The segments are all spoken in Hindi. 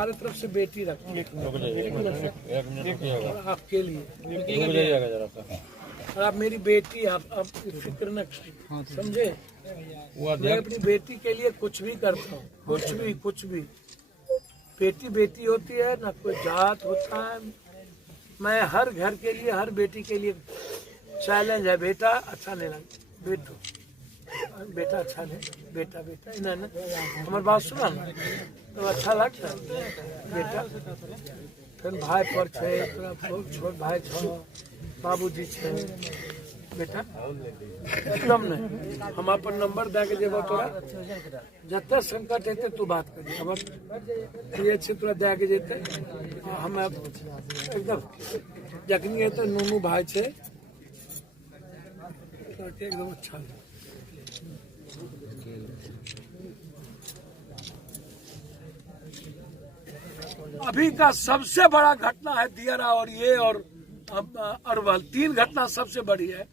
हमारे तरफ से बेटी रखी आपके लिए, और आप मेरी बेटी, आप फिक्र न समझे। मैं अपनी बेटी के लिए कुछ भी करता हूँ, कुछ भी। बेटी बेटी होती है ना, कोई जात होता है। मैं हर घर के लिए, हर बेटी के लिए चैलेंज है। बेटा अच्छा नहीं लगा, बेटा अच्छा नहीं, बेटा इन्हें हमारी बात सुना ना तो अच्छा लगता है। बेटा फिर भाई पर छे, छोट भाई छो, बाबूजी छे। बेटा एकदम नहीं, हम अपन नंबर दे के जेब तोरा जते संकट हेते तू बात करी। अब ये छे तोरा दे के जेते हम एकदम जखनी हेते नूनू भाई छे एकदम अच्छा। अभी का सबसे बड़ा घटना है दियारा और ये और अरवल, 3 घटना सबसे बड़ी है।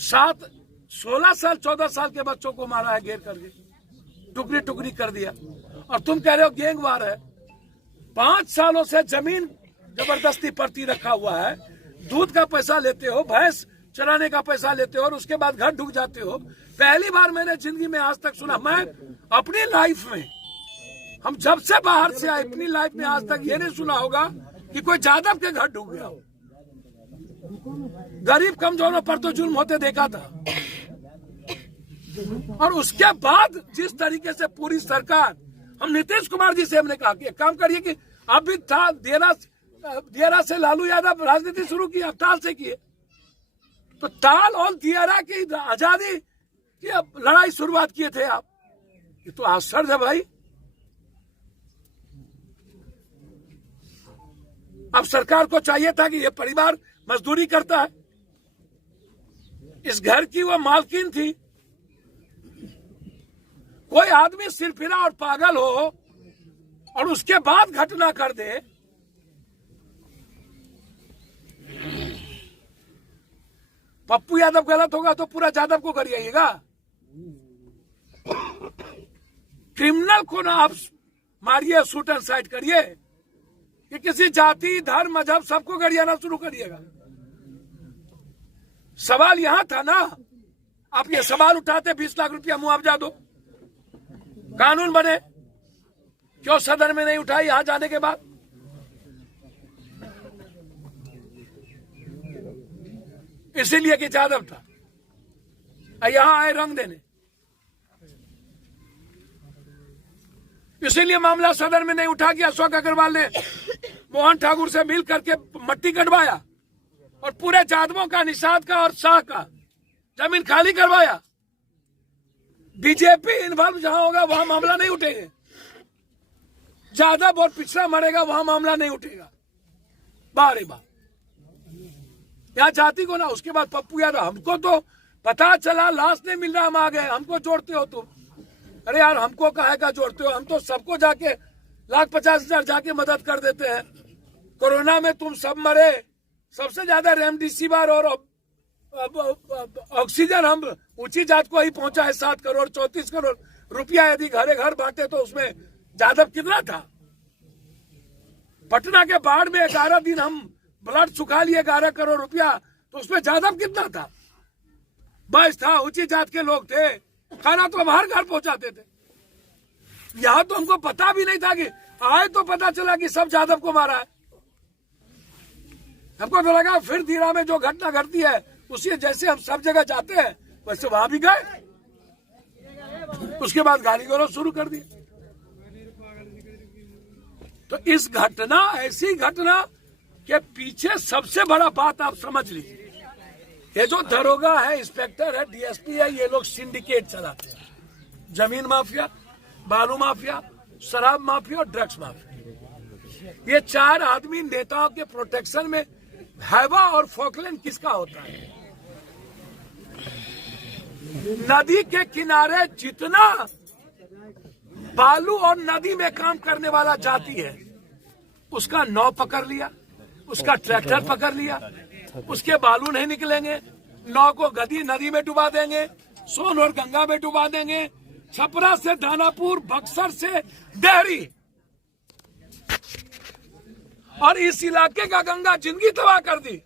16 साल 14 साल के बच्चों को मारा है, घेर करके टुकड़ी टुकड़ी कर दिया। और तुम कह रहे हो गैंगवार है। 5 सालों से जमीन जबरदस्ती परती रखा हुआ है, दूध का पैसा लेते हो, भैंस चराने का पैसा लेते हो और उसके बाद घर ढुक जाते हो। पहली बार मैंने जिंदगी में आज तक सुना, मैं अपनी लाइफ में, हम जब से बाहर से आए अपनी लाइफ में आज तक ये नहीं सुना होगा कि कोई जादव के घर ढुक गया हो। गरीब कमजोरों पर तो जुल्म होते देखा था। और उसके बाद जिस तरीके से पूरी सरकार, हम नीतीश कुमार जी से हमने कहा कि काम करिए कि अभी था दियारा से लालू यादव राजनीति शुरू की, अब ताल से किए। तो ताल और दियारा की आजादी की लड़ाई शुरुआत किए थे आप। ये तो आश्चर्य है भाई। अब सरकार को चाहिए था कि ये परिवार मजदूरी करता है, इस घर की वो मालकिन थी। कोई आदमी सिरफिरा और पागल हो और उसके बाद घटना कर दे, पप्पू यादव गलत होगा तो पूरा यादव को गरिएगा। क्रिमिनल को ना आप मारिए, शूट एंड साइड करिए कि किसी जाति धर्म मजहब सबको गरियाना शुरू करिएगा। सवाल यहां था ना, आप ये सवाल उठाते 20 लाख रुपया मुआवजा दो, कानून बने, क्यों सदन में नहीं उठाई यहां जाने के बाद? इसीलिए कि जादव था, यहां आए रंग देने, इसीलिए मामला सदन में नहीं उठा कि अशोक अग्रवाल ने मोहन ठाकुर से मिल करके मट्टी कटवाया और पूरे जादवों का, निषाद का और शाह का जमीन खाली करवाया। बीजेपी इन्वॉल्व जहां होगा वहां मामला नहीं उठेगा, जादव और पिछड़ा मरेगा वहां मामला नहीं उठेगा। बारे बार यहाँ जाति को ना, उसके बाद पप्पू यादव, हमको तो पता चला लाश नहीं मिल रहा, हम आ गए, हमको जोड़ते हो तुम। अरे यार हमको काहे का जोड़ते हो, हम तो सबको जाके 1,50,000 जाके मदद कर देते हैं। कोरोना में तुम सब मरे, सबसे ज्यादा रेमडेसिविर और ऑक्सीजन हम ऊंची जात को ही पहुंचा है। 7 करोड़ 34 करोड़ रुपया यदि घरे घर बांटे तो उसमें यादव कितना था? पटना के बाढ़ में 11 दिन हम ब्लड चुका लिए 11 करोड़ रुपया, तो उसमें यादव कितना था? बस था, ऊंची जात के लोग थे, खाना तो हम हर घर पहुंचाते थे। यहां तो हमको पता भी नहीं था कि आए तो पता चला कि सब यादव को मारा है। हमको तो लगा फिर दियारा में जो घटना घटती है उसी जैसे हम सब जगह जाते हैं वैसे वहां भी गए। उसके बाद गाली गलौज शुरू कर दी। तो इस घटना, ऐसी घटना के पीछे सबसे बड़ा बात आप समझ लीजिए, ये जो दरोगा है, इंस्पेक्टर है, डीएसपी है, ये लोग सिंडिकेट चलाते हैं। जमीन माफिया, बालू माफिया, शराब माफिया और ड्रग्स माफिया, ये 4 आदमी नेताओं के प्रोटेक्शन में। हैवा और फॉकलैंड किसका होता है? नदी के किनारे जितना बालू और नदी में काम करने वाला जाति है, उसका नाव पकड़ लिया, उसका ट्रैक्टर पकड़ लिया, उसके बालू नहीं निकलेंगे, नाव को गदी नदी में डुबा देंगे, सोन और गंगा में डुबा देंगे, छपरा से दानापुर, बक्सर से डेहरी, और इस इलाके का गंगा जिंदगी तबाह कर दी।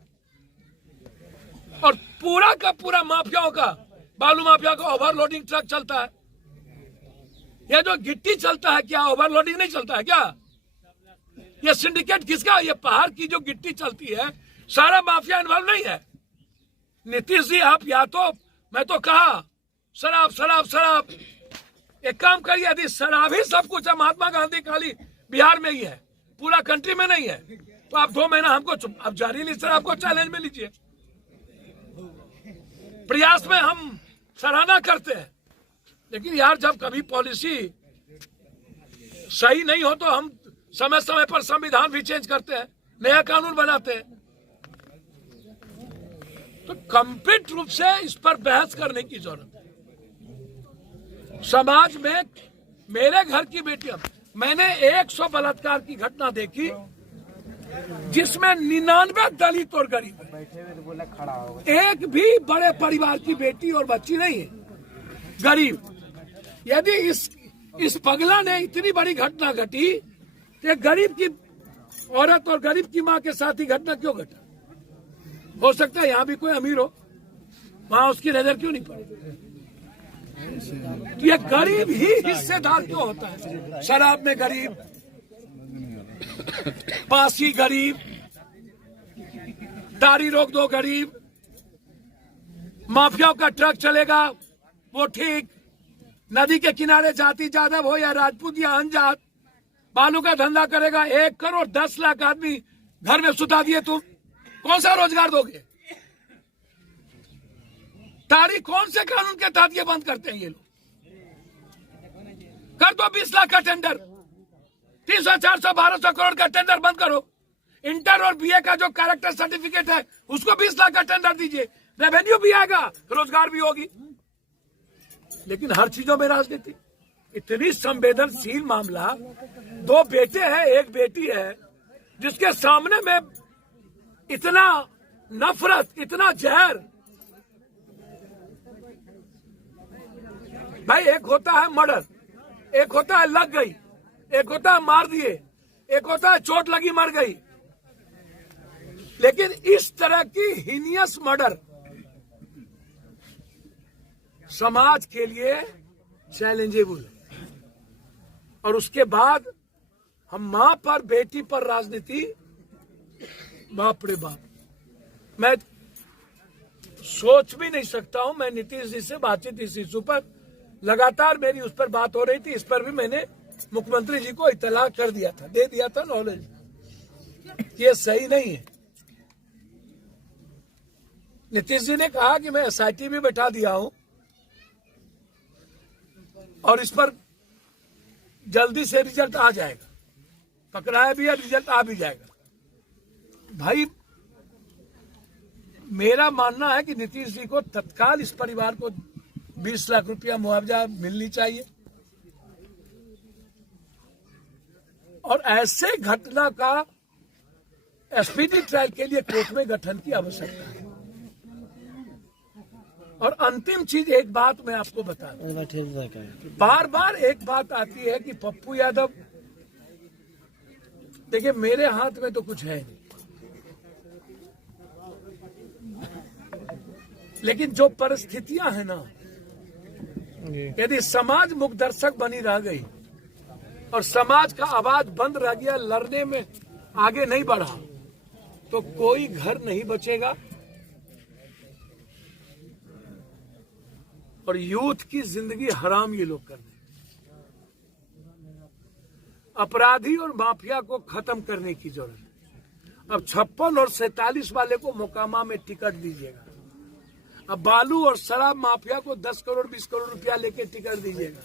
और पूरा का पूरा माफियाओं का, बालू माफिया का ओवरलोडिंग ट्रक चलता है। ये जो गिट्टी चलता है, क्या ओवरलोडिंग नहीं चलता है क्या? ये सिंडिकेट किसका? ये पहाड़ की जो गिट्टी चलती है, सारा माफिया इन्वॉल्व नहीं है? नीतीश जी, आप या तो, मैं तो कहा शराब शराब शराब, एक काम करिए, यदि शराब ही सब कुछ है, महात्मा गांधी खाली बिहार में ही है, पूरा कंट्री में नहीं है, तो आप 2 महीना हमको अब जारी लीजिए, आपको चैलेंज में लीजिए। प्रयास में हम सराहना करते हैं, लेकिन यार जब कभी पॉलिसी सही नहीं हो तो हम समय समय पर संविधान भी चेंज करते हैं, नया कानून बनाते हैं। तो कंप्लीट रूप से इस पर बहस करने की जरूरत है। समाज में मेरे घर की बेटियां, मैंने 100 बलात्कार की घटना देखी जिसमें 99 दलित और गरीब है, एक भी बड़े परिवार की बेटी और बच्ची नहीं है, गरीब। यदि इस पगला ने इतनी बड़ी घटना घटी तो गरीब की औरत और गरीब की मां के साथ ही घटना क्यों घटा? हो सकता है यहाँ भी कोई अमीर हो, वहां उसकी नजर क्यों नहीं पड़ी? तो ये गरीब ही हिस्सेदार क्यों होता है? शराब में गरीब, पासी गरीब, दाढ़ी रोक दो गरीब, माफियाओं का ट्रक चलेगा वो ठीक, नदी के किनारे जाति जादव हो या राजपूत या अनजात, बालू का धंधा करेगा, 1 करोड़ 10 लाख आदमी घर में सुता दिए, तुम कौन सा रोजगार दोगे? तारीख कौन से कानून के तहत ये बंद करते हैं ये लोग? कर दो 20 लाख का टेंडर, 300 400 1200 करोड़ का टेंडर बंद करो। इंटर और बीए का जो कैरेक्टर सर्टिफिकेट है उसको 20 लाख का टेंडर दीजिए, रेवेन्यू भी आएगा, रोजगार भी होगी। लेकिन हर चीजों में राजनीति, इतनी संवेदनशील मामला, 2 बेटे हैं 1 बेटी है, जिसके सामने में इतना नफरत, इतना जहर। भाई एक होता है मर्डर, एक होता है लग गई, एक होता है मार दिए, एक होता है चोट लगी मर गई, लेकिन इस तरह की हीनियस मर्डर समाज के लिए चैलेंजेबल है। और उसके बाद हम मां पर बेटी पर राजनीति, बाप रे बाप, मैं सोच भी नहीं सकता हूं। मैं नीतीश जी से बातचीत इस इशू पर लगातार मेरी उस पर बात हो रही थी, इस पर भी मैंने मुख्यमंत्री जी को इत्तला कर दिया था, दे दिया था नॉलेज, ये सही नहीं है। नीतीश जी ने कहा कि मैं SIT भी बैठा दिया हूं और इस पर जल्दी से रिजल्ट आ जाएगा, पकड़ाया भी है, रिजल्ट आ भी जाएगा। भाई मेरा मानना है कि नीतीश जी को तत्काल इस परिवार को 20 लाख रुपया मुआवजा मिलनी चाहिए और ऐसे घटना का स्पीडी ट्रायल के लिए कोर्ट में गठन की आवश्यकता है। और अंतिम चीज, एक बात मैं आपको बता दूं, बार बार एक बात आती है कि पप्पू यादव, देखिए मेरे हाथ में तो कुछ है नहीं, लेकिन जो परिस्थितियां हैं ना, यदि समाज मुख दर्शक बनी रह गई और समाज का आवाज बंद रह गया, लड़ने में आगे नहीं बढ़ा, तो कोई घर नहीं बचेगा और यूथ की जिंदगी हराम ये लोग कर देंगे। अपराधी और माफिया को खत्म करने की जरूरत है। अब 56 और 47 वाले को मोकामा में टिकट दीजिएगा, अब बालू और शराब माफिया को 10 करोड़ 20 करोड़ रुपया लेके टिकट दीजिएगा,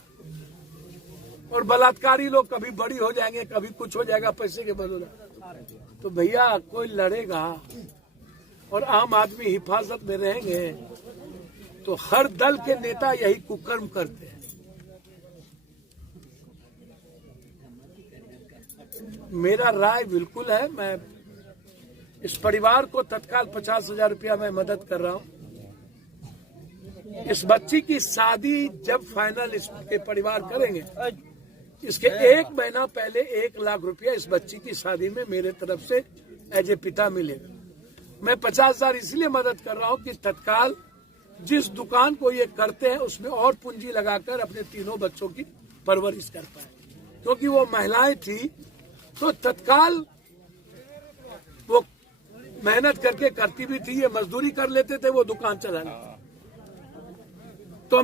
और बलात्कारी लोग कभी बड़ी हो जाएंगे, कभी कुछ हो जाएगा पैसे के बदौलत। तो भैया कोई लड़ेगा और आम आदमी हिफाजत में रहेंगे, तो हर दल के नेता यही कुकर्म करते हैं। मेरा राय बिल्कुल है, मैं इस परिवार को तत्काल 50,000 रुपया मैं मदद कर रहा हूं। इस बच्ची की शादी जब फाइनल इसके परिवार करेंगे इसके 1 महीना पहले 1 लाख रुपया इस बच्ची की शादी में मेरे तरफ से एज ए पिता मिलेगा। मैं 50,000 इसलिए मदद कर रहा हूँ कि तत्काल जिस दुकान को ये करते हैं उसमें और पूंजी लगाकर अपने तीनों बच्चों की परवरिश कर पाए, क्योंकि वो महिलाएं थी तो तत्काल वो मेहनत करके करती भी थी, ये मजदूरी कर लेते थे, वो दुकान चला लेते। तो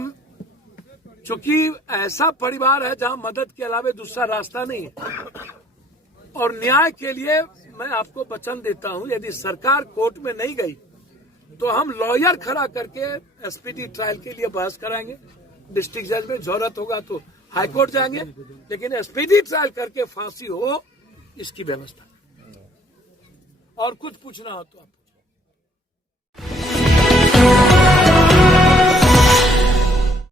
चूंकि ऐसा परिवार है जहां मदद के अलावा दूसरा रास्ता नहीं है, और न्याय के लिए मैं आपको वचन देता हूं, यदि सरकार कोर्ट में नहीं गई तो हम लॉयर खड़ा करके एसपीडी ट्रायल के लिए बहस कराएंगे। डिस्ट्रिक्ट जज में जरूरत होगा तो हाईकोर्ट जाएंगे, लेकिन एसपीडी ट्रायल करके फांसी हो, इसकी व्यवस्था। और कुछ पूछना हो तो आप